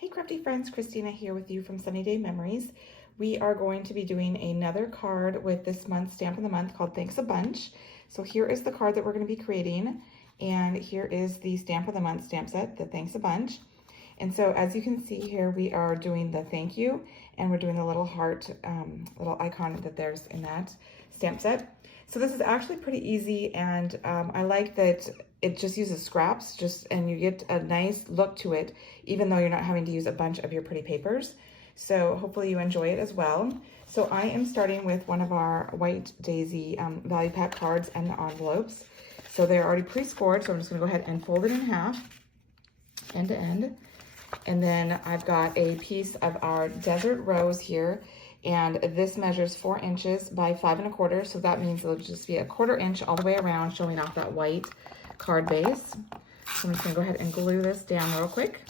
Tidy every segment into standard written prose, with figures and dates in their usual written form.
Hey crafty friends, Christina here with you from SunnyDay Memories. We are going to be doing another card with this month's stamp of the month called Thanks a Bunch. So here is the card that we're going to be creating, and here is the stamp of the month stamp set, the Thanks a Bunch. And so as you can see here, we are doing the thank you, and we're doing the little heart, little icon that there's in that stamp set. So this is actually pretty easy, and I like that it just uses scraps, and you get a nice look to it, even though you're not having to use a bunch of your pretty papers. So hopefully you enjoy it as well. So I am starting with one of our White Daisy value pack cards and the envelopes. So they're already pre-scored, so I'm just gonna go ahead and fold it in half, end to end. And then I've got a piece of our Desert Rose here, and this measures 4 inches by 5 1/4, so that means it'll just be a 1/4 inch all the way around, showing off that white card base. So I'm just gonna go ahead and glue this down real quick.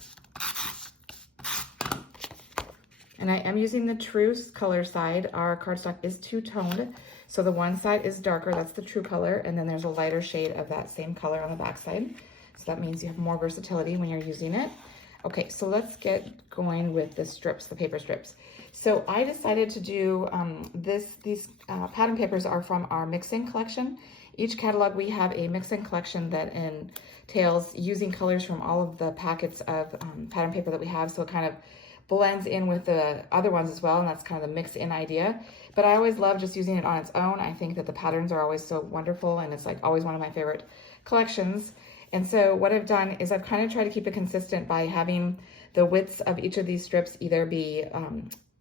And I am using the true color side. Our cardstock is two-toned, so the one side is darker, that's the true color, and then there's a lighter shade of that same color on the back side. So that means you have more versatility when you're using it. Okay, so let's get going with the strips, the paper strips. So I decided to do these pattern papers are from our mixing collection. Each catalog we have a mixing collection that entails using colors from all of the packets of pattern paper that we have, so it kind of blends in with the other ones as well, and that's kind of the mix-in idea. But I always love just using it on its own. I think that the patterns are always so wonderful, and it's like always one of my favorite collections. And so what I've done is I've kind of tried to keep it consistent by having the widths of each of these strips either be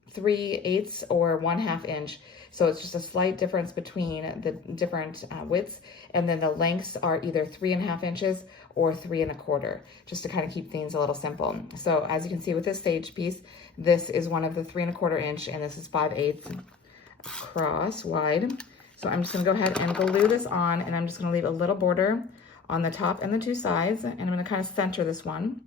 3/8 or 1/2 inch. So it's just a slight difference between the different widths. And then the lengths are either 3 1/2 inches or 3 1/4, just to kind of keep things a little simple. So as you can see with this sage piece, this is one of the 3 1/4 inch, and this is 5/8 across wide. So I'm just gonna go ahead and glue this on, and I'm just gonna leave a little border on the top and the two sides, and I'm gonna kind of center this one.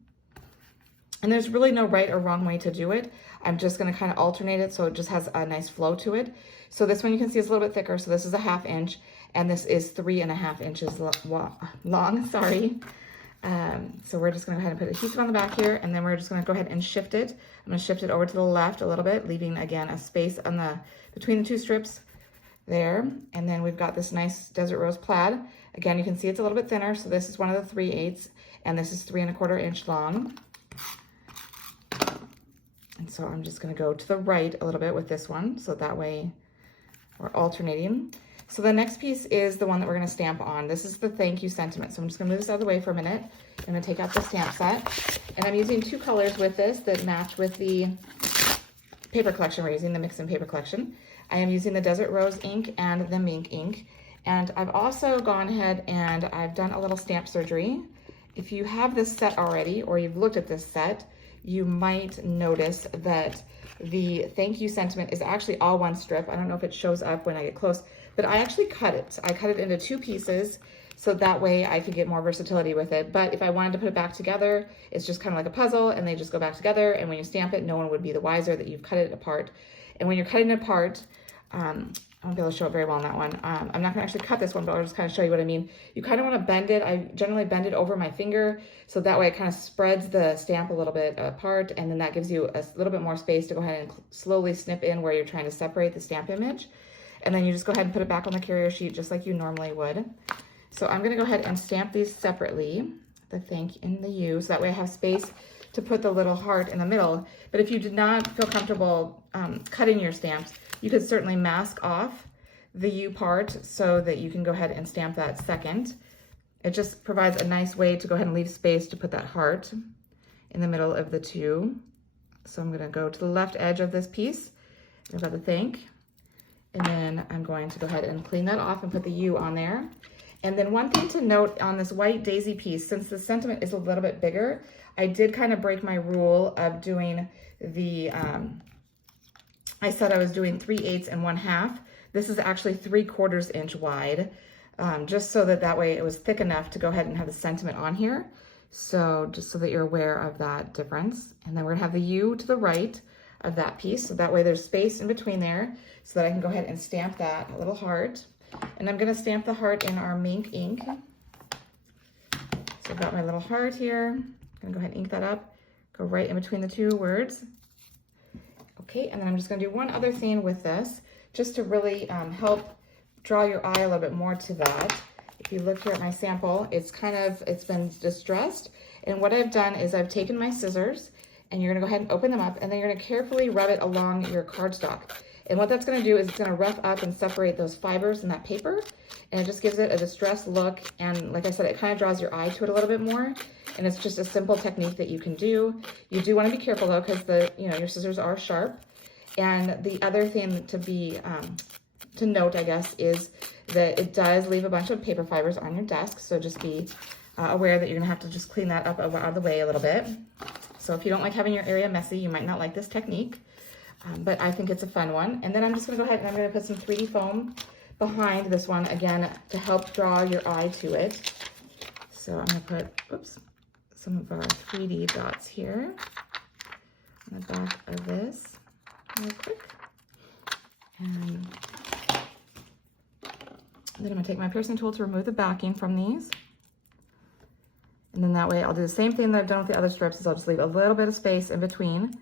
And there's really no right or wrong way to do it. I'm just gonna kind of alternate it so it just has a nice flow to it. So this one you can see is a little bit thicker, so this is a 1/2 inch, and this is 3 1/2 inches long, sorry. So we're just gonna go ahead and put adhesive on the back here, and then we're just gonna go ahead and shift it. I'm gonna shift it over to the left a little bit, leaving again a space on between the two strips there. And then we've got this nice Desert Rose plaid. Again, you can see it's a little bit thinner, so this is one of the 3/8, and this is 3 1/4 inch long. And so I'm just gonna go to the right a little bit with this one, so that way we're alternating. So the next piece is the one that we're gonna stamp on. This is the thank you sentiment. So I'm just gonna move this out of the way for a minute. I'm gonna take out the stamp set, and I'm using 2 colors with this that match with the paper collection we're using, the Mix and Paper collection. I am using the Desert Rose ink and the Mink ink. And I've also gone ahead and I've done a little stamp surgery. If you have this set already, or you've looked at this set, you might notice that the thank you sentiment is actually all one strip. I don't know if it shows up when I get close, but I actually cut it. I cut it into 2 pieces, so that way I could get more versatility with it. But if I wanted to put it back together, it's just kind of like a puzzle, and they just go back together, and when you stamp it, no one would be the wiser that you've cut it apart. And when you're cutting it apart, I won't be able to show it very well on that one. I'm not gonna actually cut this one, but I'll just kind of show you what I mean. You kind of wanna bend it. I generally bend it over my finger, so that way it kind of spreads the stamp a little bit apart, and then that gives you a little bit more space to go ahead and slowly snip in where you're trying to separate the stamp image. And then you just go ahead and put it back on the carrier sheet just like you normally would. So I'm gonna go ahead and stamp these separately, the thank and the you, so that way I have space to put the little heart in the middle. But if you did not feel comfortable cutting your stamps, you could certainly mask off the U part so that you can go ahead and stamp that second. It just provides a nice way to go ahead and leave space to put that heart in the middle of the two. So I'm gonna go to the left edge of this piece. I've got the thank, and then I'm going to go ahead and clean that off and put the U on there. And then one thing to note on this White Daisy piece, since the sentiment is a little bit bigger, I did kind of break my rule of doing the, I said I was doing 3/8 and 1/2. This is actually 3/4 inch wide, just so that way it was thick enough to go ahead and have the sentiment on here. So just so that you're aware of that difference. And then we're gonna have the U to the right of that piece, so that way there's space in between there, so that I can go ahead and stamp that little heart. And I'm gonna stamp the heart in our Mink ink. So I've got my little heart here. I'm gonna go ahead and ink that up, Go right in between the two words. Okay, and then I'm just gonna do one other thing with this, just to really help draw your eye a little bit more to that. If you look here at my sample, it's been distressed. And what I've done is I've taken my scissors, and you're gonna go ahead and open them up, and then you're gonna carefully rub it along your cardstock. And what that's gonna do is it's gonna rough up and separate those fibers in that paper, and it just gives it a distressed look. And like I said, it kind of draws your eye to it a little bit more. And it's just a simple technique that you can do. You do wanna be careful though, because your scissors are sharp. And the other thing to note, I guess, is that it does leave a bunch of paper fibers on your desk. So just be aware that you're gonna have to just clean that up out of the way a little bit. So if you don't like having your area messy, you might not like this technique, but I think it's a fun one. And then I'm just gonna go ahead and I'm gonna put some 3D foam behind this one, again, to help draw your eye to it. So I'm gonna put, some of our 3D dots here on the back of this real quick. And then I'm gonna take my piercing tool to remove the backing from these. And then that way I'll do the same thing that I've done with the other strips, is I'll just leave a little bit of space in between,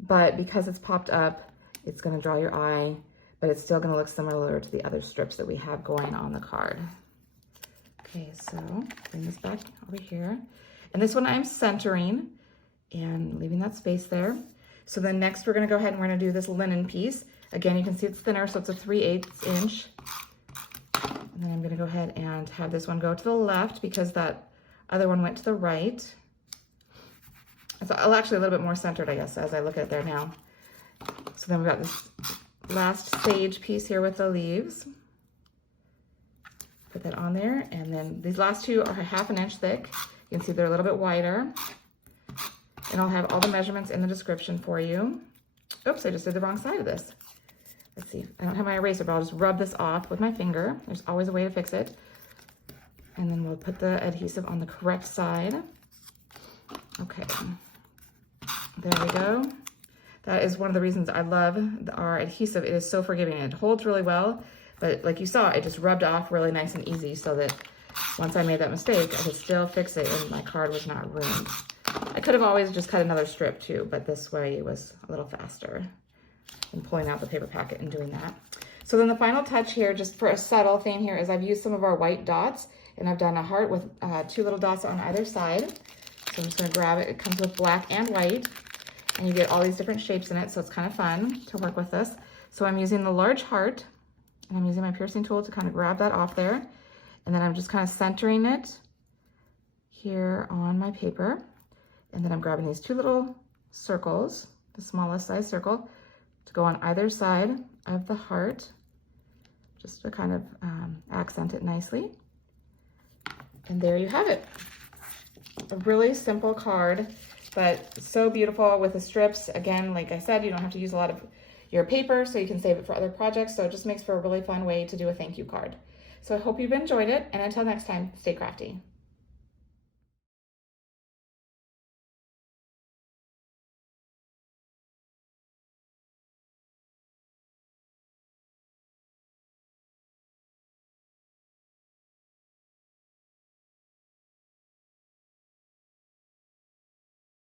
but because it's popped up, it's gonna draw your eye, but it's still gonna look similar to the other strips that we have going on the card. Okay, so bring this back over here. And this one I'm centering and leaving that space there. So then next we're gonna go ahead and we're gonna do this linen piece. Again, you can see it's thinner, so it's a 3/8 inch. And then I'm gonna go ahead and have this one go to the left because that other one went to the right. It's actually a little bit more centered, I guess, as I look at it there now. So then we've got this last stage piece here with the leaves. Put that on there, and then these last two are 1/2 inch thick. You can see they're a little bit wider. And I'll have all the measurements in the description for you. Oops, I just did the wrong side of this. Let's see, I don't have my eraser, but I'll just rub this off with my finger. There's always a way to fix it. And then we'll put the adhesive on the correct side. Okay, there we go. That is one of the reasons I love our adhesive. It is so forgiving. It holds really well, but like you saw, it just rubbed off really nice and easy so that once I made that mistake, I could still fix it and my card was not ruined. I could have always just cut another strip too, but this way was a little faster in pulling out the paper packet and doing that. So then the final touch here, just for a subtle thing here, is I've used some of our white dots, and I've done a heart with 2 little dots on either side. So I'm just gonna grab it. It comes with black and white, and you get all these different shapes in it, so it's kind of fun to work with this. So I'm using the large heart, and I'm using my piercing tool to kind of grab that off there. And then I'm just kind of centering it here on my paper. And then I'm grabbing these 2 little circles, the smallest size circle, to go on either side of the heart, just to kind of accent it nicely. And there you have it. A really simple card, but so beautiful with the strips. Again, like I said, you don't have to use a lot of your paper, so you can save it for other projects. So it just makes for a really fun way to do a thank you card. So I hope you've enjoyed it, and until next time, stay crafty.